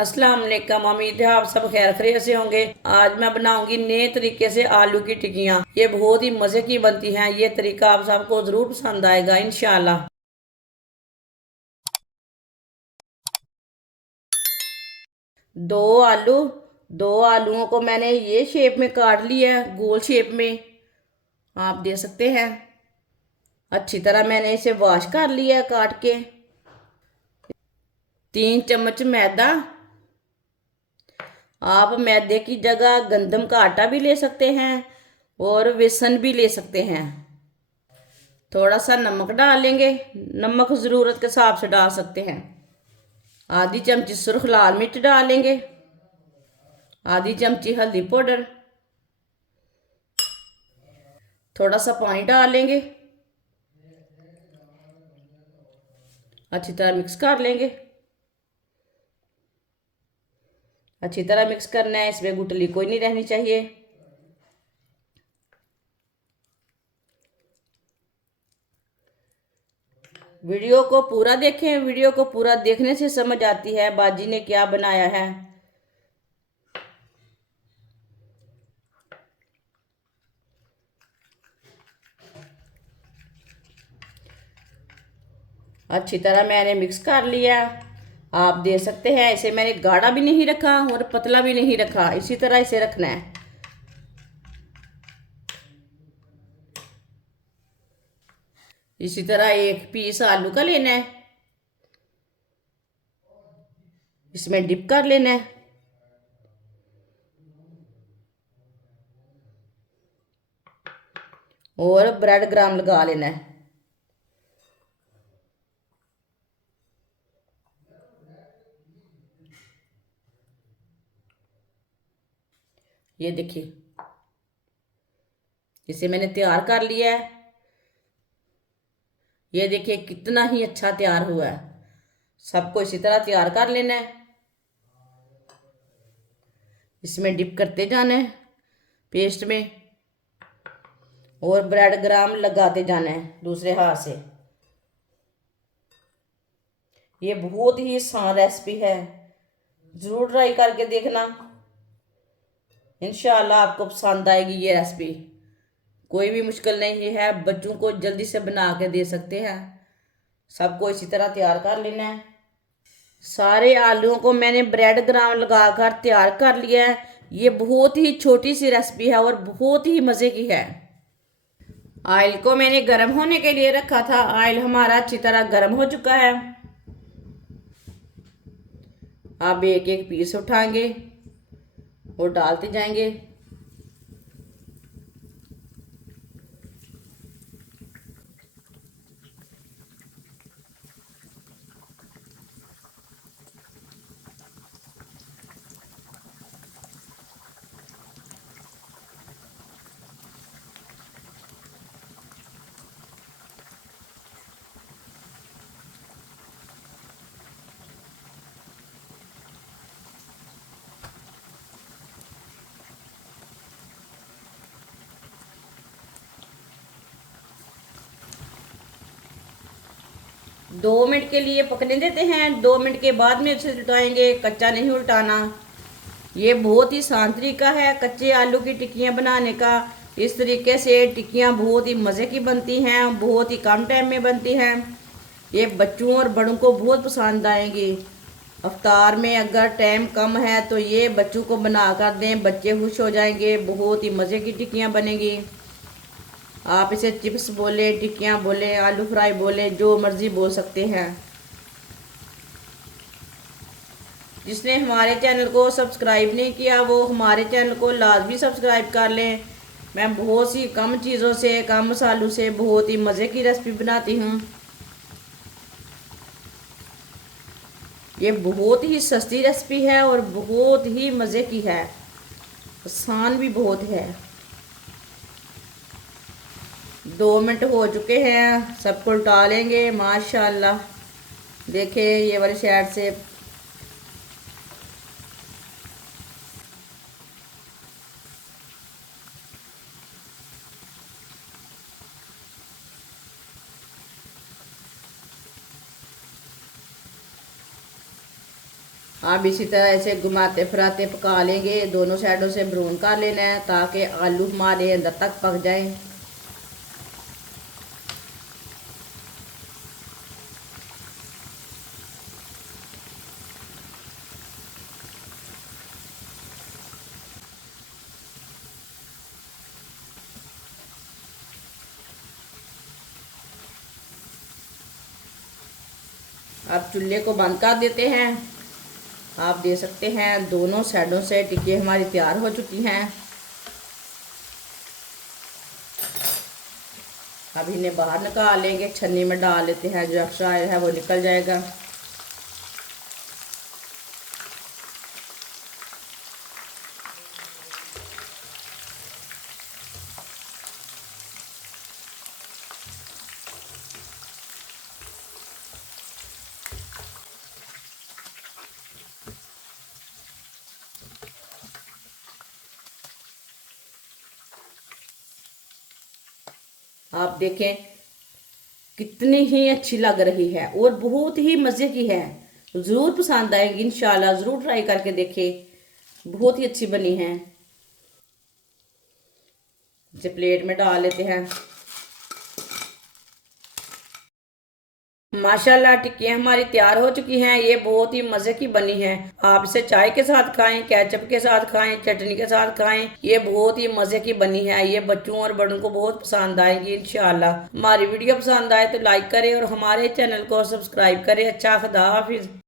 अस्सलाम वालेकुम। उम्मीद है आप सब खैर खैरियत से होंगे। आज मैं बनाऊंगी नए तरीके से आलू की टिक्कियाँ। ये बहुत ही मज़े की बनती हैं। ये तरीका आप सबको ज़रूर पसंद आएगा इंशाल्लाह। दो आलू दो आलूओं को मैंने ये शेप में काट लिया है, गोल शेप में आप दे सकते हैं। अच्छी तरह मैंने इसे वॉश कर लिया है काट के। 3 चम्मच मैदा। आप मैदे की जगह गंदम का आटा भी ले सकते हैं और बेसन भी ले सकते हैं। थोड़ा सा नमक डालेंगे। नमक ज़रूरत के हिसाब से डाल सकते हैं। आधी चमची सुर्ख लाल मिर्च डालेंगे। आधी चमची हल्दी पाउडर। थोड़ा सा पानी डालेंगे। अच्छी तरह मिक्स कर लेंगे। अच्छी तरह मिक्स करना है, इसमें गुठली कोई नहीं रहनी चाहिए। वीडियो को पूरा देखें। वीडियो को पूरा देखने से समझ आती है बाजी ने क्या बनाया है। अच्छी तरह मैंने मिक्स कर लिया। आप दे सकते हैं इसे मैंने गाढ़ा भी नहीं रखा और पतला भी नहीं रखा, इसी तरह इसे रखना है। इसी तरह एक पीस आलू का लेना है, इसमें डिप कर लेना है। और ब्रेड ग्राम लगा लेना है। ये देखिए, इसे मैंने तैयार कर लिया है। ये देखिए कितना ही अच्छा तैयार हुआ है। सबको इसी तरह तैयार कर लेना है। इसमें डिप करते जाना है पेस्ट में और ब्रेड ग्राम लगाते जाना है दूसरे हाथ से। ये बहुत ही आसान रेसिपी है, ज़रूर ट्राई करके देखना। इंशाल्लाह आपको पसंद आएगी ये रेसिपी। कोई भी मुश्किल नहीं है, बच्चों को जल्दी से बना के दे सकते हैं। सबको इसी तरह तैयार कर लेना है। सारे आलूओं को मैंने ब्रेड ग्राम लगाकर तैयार कर लिया है। ये बहुत ही छोटी सी रेसिपी है और बहुत ही मज़े की है। ऑयल को मैंने गर्म होने के लिए रखा था। ऑयल हमारा अच्छी तरह गर्म हो चुका है। अब एक एक पीस उठाएंगे और डालते जाएंगे। दो मिनट के लिए पकने देते हैं। 2 मिनट के बाद में इसे उल्टाएंगे, कच्चा नहीं उल्टाना। ये बहुत ही आसान तरीका है कच्चे आलू की टिक्कियाँ बनाने का। इस तरीके से टिक्कियाँ बहुत ही मज़े की बनती हैं, बहुत ही कम टाइम में बनती हैं। ये बच्चों और बड़ों को बहुत पसंद आएंगी। अफ्तार में अगर टाइम कम है तो ये बच्चों को बना कर दें, बच्चे खुश हो जाएंगे। बहुत ही मज़े की टिक्कियाँ बनेगी। आप इसे चिप्स बोले, टिक्कियाँ बोले, आलू फ्राई बोले, जो मर्ज़ी बोल सकते हैं। जिसने हमारे चैनल को सब्सक्राइब नहीं किया वो हमारे चैनल को लाजमी सब्सक्राइब कर लें। मैं बहुत सी कम चीज़ों से, कम मसालों से बहुत ही मज़े की रेसिपी बनाती हूँ। ये बहुत ही सस्ती रेसिपी है और बहुत ही मज़े की है, आसान भी बहुत है। 2 मिनट हो चुके हैं, सबको उल्टा लेंगे माशाल्लाह। देखें ये वाली साइड से। आप इसी तरह ऐसे घुमाते फिराते पका लेंगे। दोनों साइडों से ब्राउन कर लेना है ताकि आलू हमारे अंदर तक पक जाएं। अब चूल्हे को बंद कर देते हैं। आप देख सकते हैं दोनों साइडों से टिक्की हमारी तैयार हो चुकी हैं। अब इन्हें बाहर निकाल लेंगे, छन्नी में डाल लेते हैं, जो एक्स्ट्रा ऑयल है वो निकल जाएगा। आप देखें कितनी ही अच्छी लग रही है और बहुत ही मज़े की है। ज़रूर पसंद आएगी इंशाल्लाह, ज़रूर ट्राई करके देखें, बहुत ही अच्छी बनी है। इसे प्लेट में डाल लेते हैं। माशाल्लाह टिक्कियाँ हमारी तैयार हो चुकी हैं। ये बहुत ही मज़े की बनी है। आप इसे चाय के साथ खाएं, केचप के साथ खाएं, चटनी के साथ खाएं। ये बहुत ही मज़े की बनी है। ये बच्चों और बड़ों को बहुत पसंद आएगी इंशाल्लाह। हमारी वीडियो पसंद आए तो लाइक करें और हमारे चैनल को सब्सक्राइब करें। अच्छा, खुदा हाफिज़।